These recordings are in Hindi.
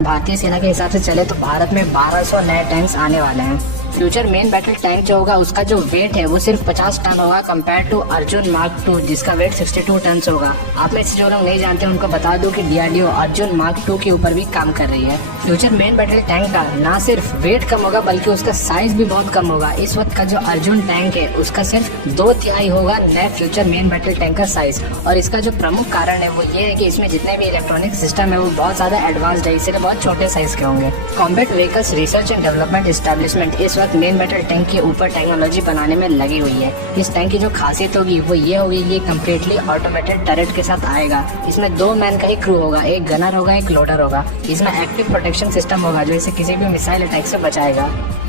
भारतीय सेना के हिसाब से चले तो भारत में 1200 नए टैंक्स आने वाले हैं। फ्यूचर मेन बैटल टैंक जो होगा उसका जो वेट है वो सिर्फ 50 टन होगा कंपेयर टू अर्जुन मार्क 2 जिसका वेट 62 टन होगा। आप में से जो लोग नहीं जानते उनको बता दूं कि डीआरडीओ अर्जुन मार्क 2 के ऊपर भी काम कर रही है। फ्यूचर मेन बैटल टैंक का ना सिर्फ वेट कम होगा बल्कि उसका साइज भी बहुत कम होगा। इस वक्त का जो अर्जुन टैंक है उसका सिर्फ 2/3 होगा नए फ्यूचर मेन बैटल टैंक का साइज। और इसका जो प्रमुख कारण है वो ये है कि इसमें जितने भी इलेक्ट्रॉनिक सिस्टम है वो बहुत ज्यादा एडवांस्ड है, इसलिए बहुत छोटे साइज के होंगे। Combat vehicles research and development establishment इस वक्त मेन बैटल टैंक के ऊपर टेक्नोलॉजी बनाने में लगी हुई है। इस टैंक की जो खासियत होगी वो ये होगी, ये कम्प्लीटली ऑटोमेटेड टरेट के साथ आएगा। इसमें 2 मैन का ही क्रू होगा, एक गनर होगा एक लोडर होगा। इसमें एक्टिव प्रोटेक्शन सिस्टम होगा जो इसे किसी भी मिसाइल अटैक से बचाएगा।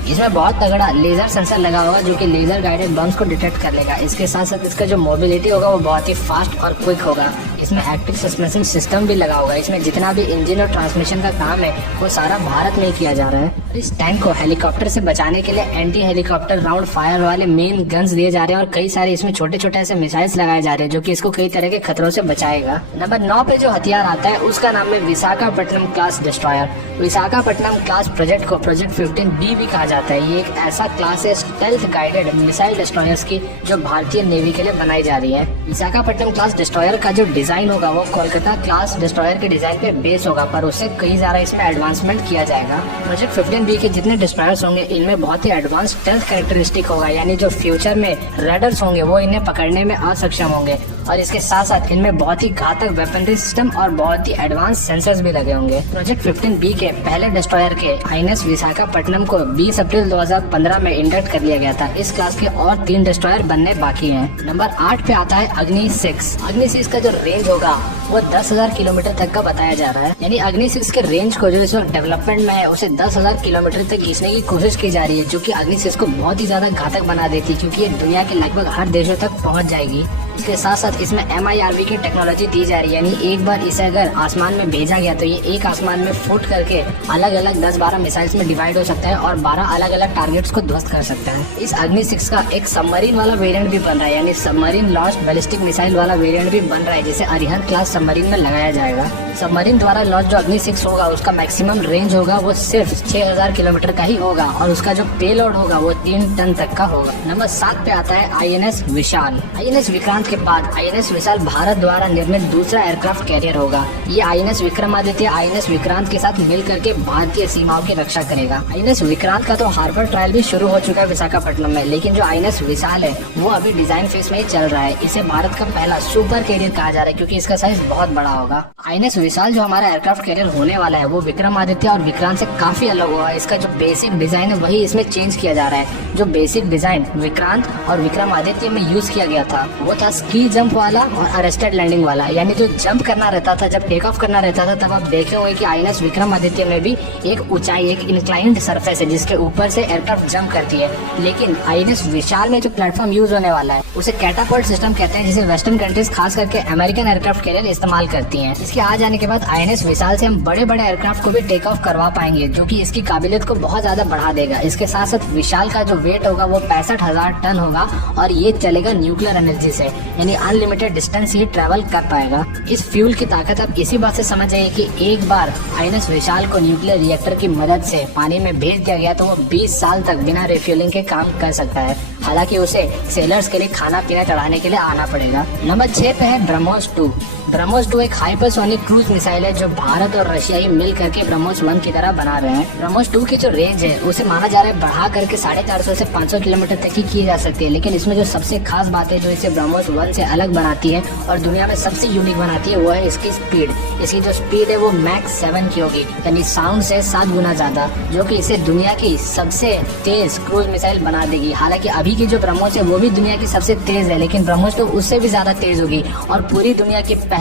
इसमें बहुत तगड़ा लेजर सेंसर लगा होगा जो कि लेजर गाइडेड बम्स को डिटेक्ट कर लेगा। इसके साथ साथ इसका जो मोबिलिटी होगा वो बहुत ही फास्ट और क्विक होगा। इसमें एक्टिव सस्पेंशन सिस्टम भी लगा होगा। इसमें जितना भी इंजन और ट्रांसमिशन का काम है वो सारा भारत में ही किया जा रहा है। इस टैंक को हेलीकॉप्टर से बचाने के लिए एंटी हेलीकॉप्टर राउंड फायर वाले मेन गन्स दिए जा रहे हैं और कई सारे इसमें छोटे छोटे ऐसे मिसाइल्स लगाए जा रहे हैं जो कि इसको कई तरह के खतरों से बचाएगा। नंबर 9 पे जो हथियार आता है उसका नाम है Visakhapatnam class destroyer. Visakhapatnam class project को प्रोजेक्ट 15B भी कहा जाता है। ये एक ऐसा क्लास है स्टेल्थ गाइडेड मिसाइल डिस्ट्रॉयर्स की जो भारतीय नेवी के लिए बनाई जा रही है। विशाखापट्टनम क्लास डिस्ट्रॉयर का जो डिजाइन होगा वो कोलकाता क्लास डिस्ट्रॉयर के डिजाइन पे बेस होगा, पर उससे कई ज्यादा इसमें एडवांसमेंट किया जाएगा। प्रोजेक्ट 15B के जितने डिस्ट्रॉयर्स होंगे इनमें बहुत ही एडवांस स्टेल्थ कैरेक्टरिस्टिक होगा, यानी जो फ्यूचर में रेडर्स होंगे वो इन्हें पकड़ने में असक्षम होंगे। और इसके साथ साथ इनमें बहुत ही घातक वेपनरी सिस्टम और बहुत ही एडवांस सेंसर्स भी लगे होंगे। प्रोजेक्ट 15B के पहले डिस्ट्रॉयर के आईएनएस विशाखापट्टनम को 20 अप्रैल 2015 में इंडक्ट कर लिया गया था। इस क्लास के और 3 डिस्ट्रॉयर बनने बाकी हैं। नंबर 8 पे आता है अग्नि 6। अग्नि 6 का जो रेंज होगा वो 10,000 किलोमीटर तक का बताया जा रहा है। यानी अग्नि 6 के रेंज को जो इस वक्त डेवलपमेंट में है उसे 10,000 किलोमीटर तक खींचने की कोशिश की जा रही है, जो कि अग्नि 6 को बहुत ही ज्यादा घातक बना देती है क्योंकि ये दुनिया के लगभग हर देशों तक पहुंच जाएगी। इसके साथ साथ इसमें MIRV की टेक्नोलॉजी दी जा रही है, यानी एक बार इसे अगर आसमान में भेजा गया तो ये एक आसमान में फुट करके अलग अलग 10-12 मिसाइल्स में डिवाइड हो सकता है और 12 अलग अलग टारगेट्स को ध्वस्त कर सकता है। इस अग्नि 6 का एक सबमरीन वाला वेरिएंट भी बन रहा है, यानी सबमरीन लॉन्च्ड बैलिस्टिक मिसाइल वाला वेरिएंट भी बन रहा है जिसे अरिहंत क्लास सबमरीन में लगाया जाएगा। सबमरीन द्वारा लॉन्च जो अग्नि 6 होगा उसका मैक्सिमम रेंज होगा वो सिर्फ 6,000 किलोमीटर का ही होगा और उसका जो पेलोड होगा वो 3 टन तक का होगा। नंबर 7 पे आता है INS विशाल। INS विक्रांत के बाद INS विशाल भारत द्वारा निर्मित दूसरा एयरक्राफ्ट कैरियर होगा। ये INS विक्रमादित्य INS विक्रांत के साथ मिल करके भारतीय सीमाओं की रक्षा करेगा। INS विक्रांत का तो हार्बर ट्रायल भी शुरू हो चुका है विशाखापट्टनम में, लेकिन जो INS विशाल है वो अभी डिजाइन फेज में ही चल रहा है। इसे भारत का पहला सुपर कैरियर कहा जा रहा है क्योंकि इसका साइज बहुत बड़ा होगा। INS विशाल जो हमारा एयरक्राफ्ट कैरियर होने वाला है वो विक्रमादित्य और विक्रांत से काफी अलग होगा। इसका जो बेसिक डिजाइन है वही इसमें चेंज किया जा रहा है। जो बेसिक डिजाइन विक्रांत और विक्रमादित्य में यूज किया गया था वो था स्की जंप वाला और अरेस्टेड लैंडिंग वाला, यानी जो जंप करना रहता था जब टेक ऑफ करना रहता था तब आप देखे होंगे कि INS विक्रमादित्य में भी एक ऊंचाई एक इंक्लाइंड सरफेस है जिसके ऊपर से एयरक्राफ्ट जंप करती है। लेकिन INS विशाल में जो प्लेटफॉर्म यूज होने वाला है उसे कैटापल्ट सिस्टम कहते हैं, जिसे वेस्टर्न कंट्रीज खास करके अमेरिकन एयरक्राफ्ट कैरियर इस्तेमाल करती हैं। इसके आ जाने के बाद INS विशाल से हम बड़े बड़े एयरक्राफ्ट को भी टेक ऑफ करवा पाएंगे जो कि इसकी काबिलियत को बहुत ज्यादा बढ़ा देगा। इसके साथ साथ विशाल का जो वेट होगा वो 65,000 टन होगा और ये चलेगा न्यूक्लियर एनर्जी से, यानी अनलिमिटेड डिस्टेंस ये ट्रैवल कर पाएगा। इस फ्यूल की ताकत आप इसी बात से समझ जाइए कि एक बार INS विशाल को न्यूक्लियर रिएक्टर की मदद से पानी में भेज दिया गया तो वो 20 साल तक बिना रिफ्यूलिंग के काम कर सकता है। हालांकि उसे सेलर्स के लिए खाना पीना चढ़ाने के लिए आना पड़ेगा। नंबर 6 पे है ब्रह्मोस 2। ब्रह्मोस 2 एक हाइपरसोनिक क्रूज मिसाइल है जो भारत और रशिया ही मिल करके ब्रह्मोस 1 की तरह बना रहे हैं। ब्रह्मोस 2 की जो रेंज है उसे माना जा रहा है बढ़ा करके 450 से 500 किलोमीटर तक ही जा सकती है, लेकिन इसमें जो सबसे खास बात है जो इसे ब्रह्मोस 1 से अलग बनाती है और दुनिया में सबसे यूनिक बनाती है वो है इसकी स्पीड। इसकी जो स्पीड है वो मैक 7 की होगी, यानी साउंड से 7 गुना ज्यादा, जो कि इसे दुनिया की सबसे तेज क्रूज मिसाइल बना देगी। हालांकि अभी की जो ब्रह्मोस है वो भी दुनिया की सबसे तेज है, लेकिन ब्रह्मोस तो उससे भी ज्यादा तेज होगी और पूरी दुनिया की पहली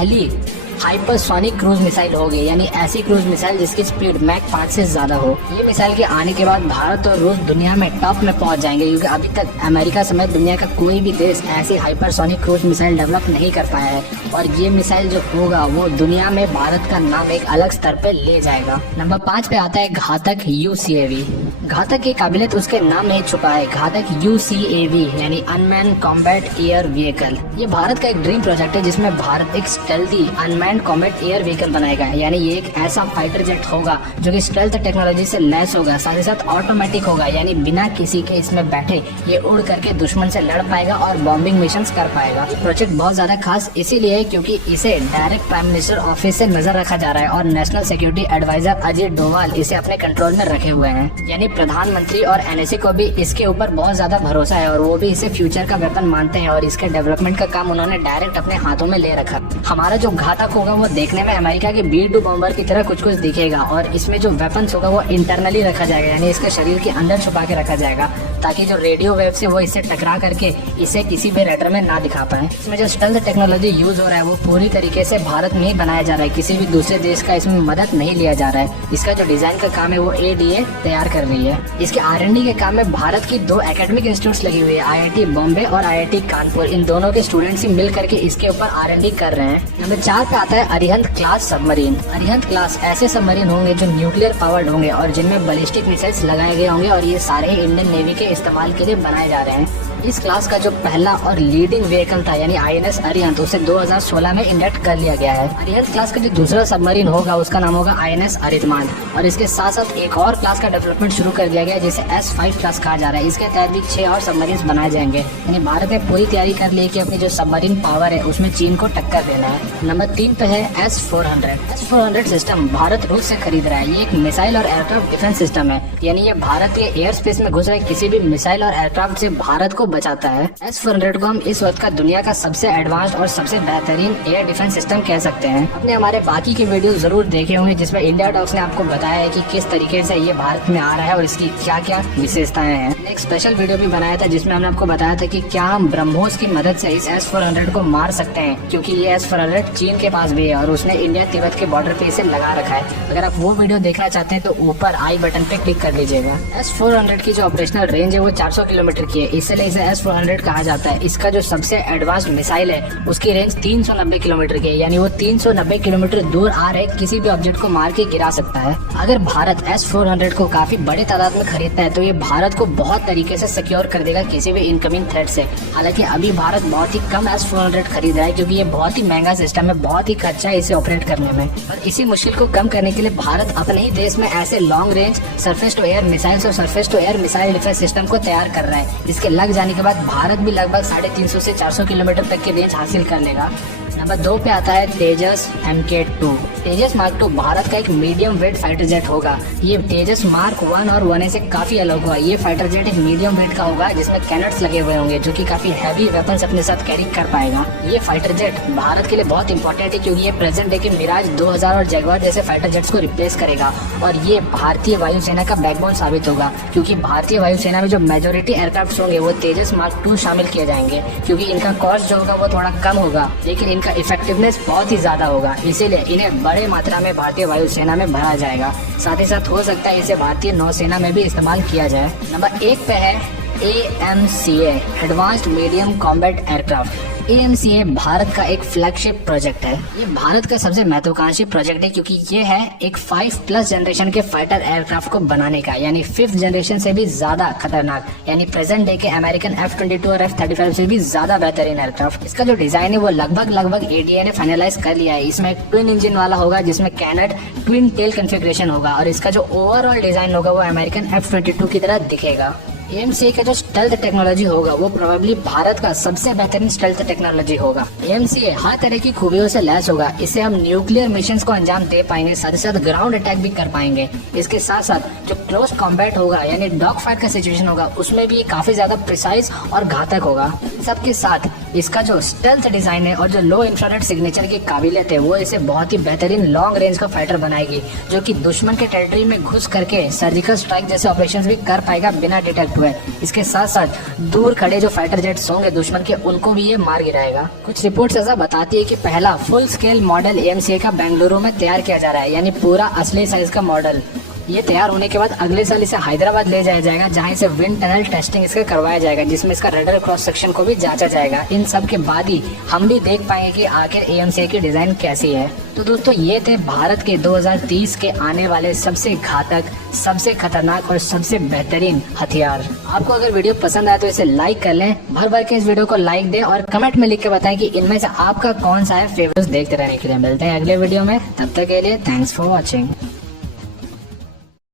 हाइपरसोनिक क्रूज मिसाइल होगी, यानी ऐसी क्रूज मिसाइल जिसकी स्पीड मैक 5 से ज्यादा हो। ये मिसाइल के आने के बाद भारत और रूस दुनिया में टॉप में पहुंच जाएंगे क्योंकि अभी तक अमेरिका समेत दुनिया का कोई भी देश ऐसी हाइपरसोनिक क्रूज मिसाइल डेवलप नहीं कर पाया है और ये मिसाइल जो होगा वो दुनिया में भारत का नाम एक अलग स्तर पे ले जाएगा। नंबर 5 पे आता है घातक UCAV। घातक की काबिलियत उसके नाम में छुपा है, घातक UCAV यानी अनमैन कॉम्बैट एयर व्हीकल। ये भारत का एक ड्रीम प्रोजेक्ट है जिसमें भारत एक stealthy unman unmanned combat air vehicle बनाएगा। यानी ये एक ऐसा फाइटर जेट होगा जो कि स्टेल्थ टेक्नोलॉजी से लैस होगा, साथ ही साथ ऑटोमेटिक होगा, यानी बिना किसी के इसमें बैठे ये उड़ करके दुश्मन से लड़ पाएगा और बॉम्बिंग मिशन कर पाएगा। प्रोजेक्ट बहुत ज्यादा खास इसीलिए है क्योंकि इसे डायरेक्ट प्राइम मिनिस्टर ऑफिस से नजर रखा जा रहा है और national security adviser Ajit Doval इसे अपने कंट्रोल में रखे हुए हैं। यानी प्रधानमंत्री और एनएसए को भी इसके ऊपर बहुत ज्यादा भरोसा है और वो भी इसे फ्यूचर का वेपन मानते हैं और इसके डेवलपमेंट का काम उन्होंने डायरेक्ट अपने हाथों में ले रखा। हमारा जो घातक होगा वो देखने में अमेरिका के B-2 बॉम्बर की तरह कुछ दिखेगा और इसमें जो वेपन्स होगा वो इंटरनली रखा जाएगा, यानी इसके शरीर के अंदर छुपा के रखा जाएगा ताकि जो रेडियो वेव से वो इससे टकरा करके इसे किसी भी रेडर में ना दिखा पाए। इसमें जो स्टेल्थ टेक्नोलॉजी यूज हो रहा है वो पूरी तरीके से भारत में ही बनाया जा रहा है, किसी भी दूसरे देश का इसमें मदद नहीं लिया जा रहा है। इसका जो डिजाइन का काम है वो ADA तैयार कर रही है। इसके R&D के काम में भारत की 2 एकेडमिक इंस्टीट्यूट लगी हुई है, IIT बॉम्बे और IIT कानपुर। इन दोनों के स्टूडेंट्स ही मिल करके इसके ऊपर R&D कर रहे हैं। नंबर 4 पे आता है Arihant class submarine. Arihant class ऐसे सबमरीन होंगे जो न्यूक्लियर पावर्ड होंगे और जिनमें बैलिस्टिक मिसाइल्स लगाए गए होंगे और ये सारे इंडियन नेवी के इस्तेमाल के लिए बनाए जा रहे हैं। इस क्लास का जो पहला और लीडिंग व्हीकल था यानी INS अरिहंत, उसे 2016 में इंडक्ट कर लिया गया है। अरिहंत क्लास का जो दूसरा सबमरीन होगा उसका नाम होगा INS अरितमान और इसके साथ साथ एक और क्लास का डेवलपमेंट शुरू कर दिया गया जिसे S5 क्लास कहा जा रहा है। इसके तहत भी 6 और सबमरीन बनाए जाएंगे। यानी भारत ने पूरी तैयारी कर ली है कि अपनी जो सबमरीन पावर है उसमें चीन को टक्कर देना है। नंबर 3 पे है S400। S400 सिस्टम भारत रूस से खरीद रहा है। ये एक मिसाइल और एयरक्राफ्ट डिफेंस सिस्टम है, यानी ये भारत के एयर स्पेस में घुस रहे किसी भी मिसाइल और एयरक्राफ्ट से भारत को बचाता है। S400 को हम इस वक्त का दुनिया का सबसे एडवांस्ड और सबसे बेहतरीन एयर डिफेंस सिस्टम कह सकते हैं। अपने हमारे बाकी के वीडियो जरूर देखे होंगे जिसमें इंडिया टॉक्स ने आपको बताया है कि किस तरीके से ये भारत में आ रहा है और इसकी क्या क्या विशेषताएं हैं। एक स्पेशल वीडियो भी बनाया था जिसमें हमने आपको बताया था कि क्या हम ब्रह्मोस की मदद से इस S400 को मार सकते हैं, क्योंकि ये S400 चीन के पास भी है और उसने इंडिया तिब्बत के बॉर्डर पे इसे लगा रखा है। अगर आप वो वीडियो देखना चाहते हैं तो ऊपर आई बटन पे क्लिक कर लीजिएगा। S400 की जो ऑपरेशनल रेंज है वो 400 किलोमीटर की है, इसलिए इसे S400 कहा जाता है। इसका जो सबसे एडवांस्ड मिसाइल है उसकी रेंज 390 किलोमीटर की है, यानी वो 390 किलोमीटर दूर आ रहे किसी भी ऑब्जेक्ट को मार के गिरा सकता है। अगर भारत S400 को काफी बड़े तादाद में खरीदता है तो ये भारत को बहुत तरीके से सिक्योर कर देगा किसी भी इनकमिंग थ्रेट से। हालांकि अभी भारत बहुत ही कम S400 खरीद रहा है क्योंकि ये बहुत ही महंगा सिस्टम है, बहुत ही खर्चा है इसे ऑपरेट करने में। और इसी मुश्किल को कम करने के लिए भारत अपने ही देश में ऐसे long range surface to air missiles और surface to air missile defence system को तैयार कर रहा है। इसके लग जाने के बाद भारत भी लगभग 350 से 400 किलोमीटर तक की रेंज हासिल कर लेगा। नंबर 2 पे आता है तेजस MK2। तेजस मार्क 2 भारत का एक मीडियम वेट फाइटर जेट होगा। ये तेजस मार्क 1 और 1A से काफी अलग होगा। ये फाइटर जेट एक मीडियम वेट का होगा जिसमें कैनट्स लगे हुए होंगे जो कि काफी हैवी वेपन्स अपने साथ कैरी कर पाएगा। ये फाइटर जेट भारत के लिए बहुत इंपॉर्टेंट है क्योंकि ये प्रेजेंट डे के मिराज 2000 और जगुआर जैसे फाइटर जेट्स को रिप्लेस करेगा और ये भारतीय वायुसेना का बैकबोन साबित होगा, क्योंकि भारतीय वायुसेना में जो मेजोरिटी एयरक्राफ्ट होंगे वो तेजस मार्क 2 शामिल किए जाएंगे, क्योंकि इनका कॉस्ट जो होगा वो थोड़ा कम होगा लेकिन इनका इफेक्टिवनेस बहुत ही ज्यादा होगा, इसीलिए इन्हें बड़े मात्रा में भारतीय वायुसेना में भरा जाएगा। साथ ही साथ हो सकता है इसे भारतीय नौसेना में भी इस्तेमाल किया जाए। नंबर 1 पे है AMCA advanced medium combat aircraft. AMCA Bharat का एक फ्लैगशिप प्रोजेक्ट है। ये भारत का सबसे महत्वाकांक्षी प्रोजेक्ट है क्योंकि ये है एक 5+ जनरेशन के फाइटर एयरक्राफ्ट को बनाने का, यानी 5th जनरेशन से भी ज्यादा खतरनाक, यानी प्रेजेंट डे के अमेरिकन F-22 और F-35 से भी ज्यादा बेहतरीन एयरक्राफ्ट। इसका जो डिजाइन है वो लगभग ADA ने फाइनलाइज कर लिया है। इसमें एक ट्विन इंजन वाला होगा जिसमें कैनेट ट्विन टेल कॉन्फ़िगरेशन होगा और इसका जो ओवरऑल डिजाइन होगा वो अमेरिकन F-22 की तरह दिखेगा। AMCA का जो स्टेल्थ टेक्नोलॉजी होगा वो प्रोबेबली भारत का सबसे बेहतरीन स्टेल्थ टेक्नोलॉजी होगा। AMCA हर तरह की खूबियों से लैस होगा। इससे हम न्यूक्लियर मिशंस को अंजाम दे पाएंगे, साथ ही साथ ग्राउंड अटैक भी कर पाएंगे। इसके साथ साथ जो क्लोज कॉम्बैट होगा यानी डॉग फाइट का सिचुएशन होगा उसमें भी काफी ज्यादा प्रिसाइज और घातक होगा। सबके साथ इसका जो स्टेल्थ डिजाइन है और जो लो इंफ्रारेड सिग्नेचर की काबिलियत है वो इसे बहुत ही बेहतरीन लॉन्ग रेंज का फाइटर बनाएगी, जो कि दुश्मन के टेरिटरी में घुस करके सर्जिकल स्ट्राइक जैसे ऑपरेशंस भी कर पाएगा बिना डिटेक्ट हुए। इसके साथ साथ दूर खड़े जो फाइटर जेट्स होंगे दुश्मन के उनको भी ये मार गिराएगा। कुछ रिपोर्ट्स ऐसा बताती है कि पहला फुल स्केल मॉडल AMCA का बेंगलुरु में तैयार किया जा रहा है, यानी पूरा असली साइज का मॉडल। ये तैयार होने के बाद अगले साल इसे हैदराबाद ले जाया जाएगा, जहाँ इसे विंड टनल टेस्टिंग इसका करवाया जाएगा, जिसमें इसका रडर क्रॉस सेक्शन को भी जांचा जाएगा। इन सब के बाद ही हम भी देख पाएंगे कि आखिर AMCA की डिजाइन कैसी है। तो दोस्तों ये थे भारत के 2030 के आने वाले सबसे घातक, सबसे खतरनाक और सबसे बेहतरीन हथियार। आपको अगर वीडियो पसंद आए तो इसे लाइक कर लें, भर भर के इस वीडियो को लाइक दें और कमेंट में लिख के बताएं कि इनमें से आपका कौन सा है फेवरेट। देखते रहने के लिए मिलते हैं अगले वीडियो में, तब तक के लिए थैंक्स फॉर वॉचिंग।